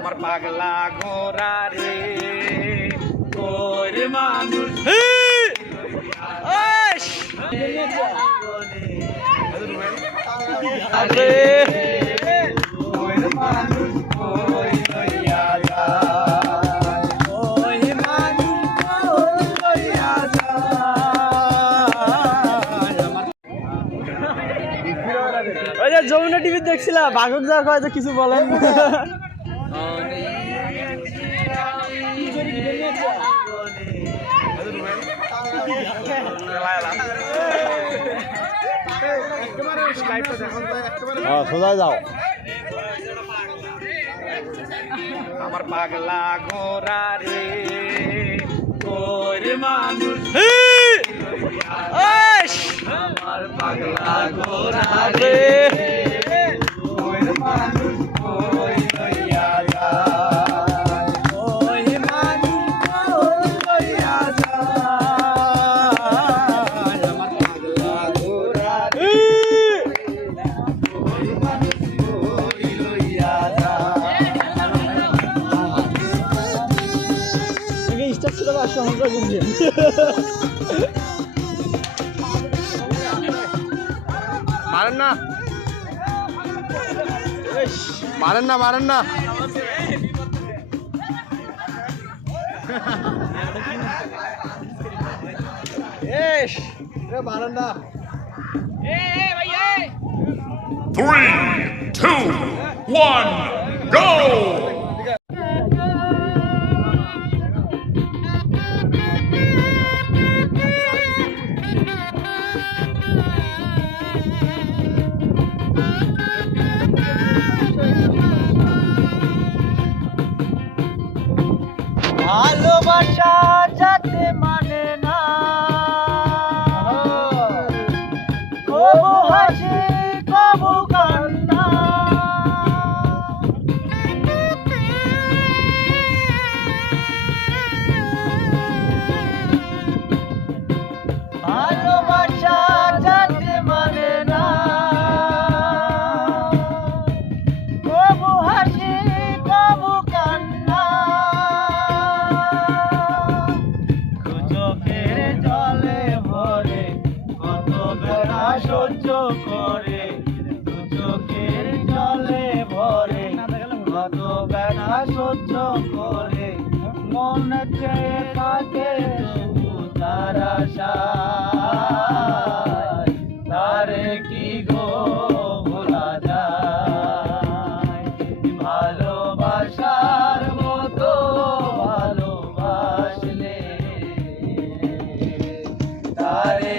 আমার পাগলা ঘোড়া রে ওরে মানুষ আরে ওরে মানুষ কই লইয়া যায় ওই মানুষ কই লইয়া যায় ওই যে যমুনা টিভি দেখছিলাম বাঘক যা কয় যে কিছু বলেন সোজা যাও আমার পাগলা ঘোড়া রে ওরে মানুষ আমার পাগলা ঘোড়া রে ওরে মানুষ কই লইয়া যায় ওই মানুষ কই লইয়া যায় আমার পাগলা ঘোড়া রে ওই মানুষ কই লইয়া যায় স্টাফ ছিল বা সমগ্র গুঞ্জন মারেন না মারেন না মারেন না মারেন না 3, 2, 1, go! ভালোবাসা যাতে মানে না কবু হাসি কবু কান্না ভালোবাসা যাতে মানে না কবু হাসি কবু কান্না চোখের জলে ভরে কত বেলা সহ্য করে চোখের জলে ভরে কত বেলা সহ্য করে মন চেয়ে থাকে তবু তার আশায় তারে কি গো ভোলা যায় ভালোবাসার মতো ভালোবাসলে তারে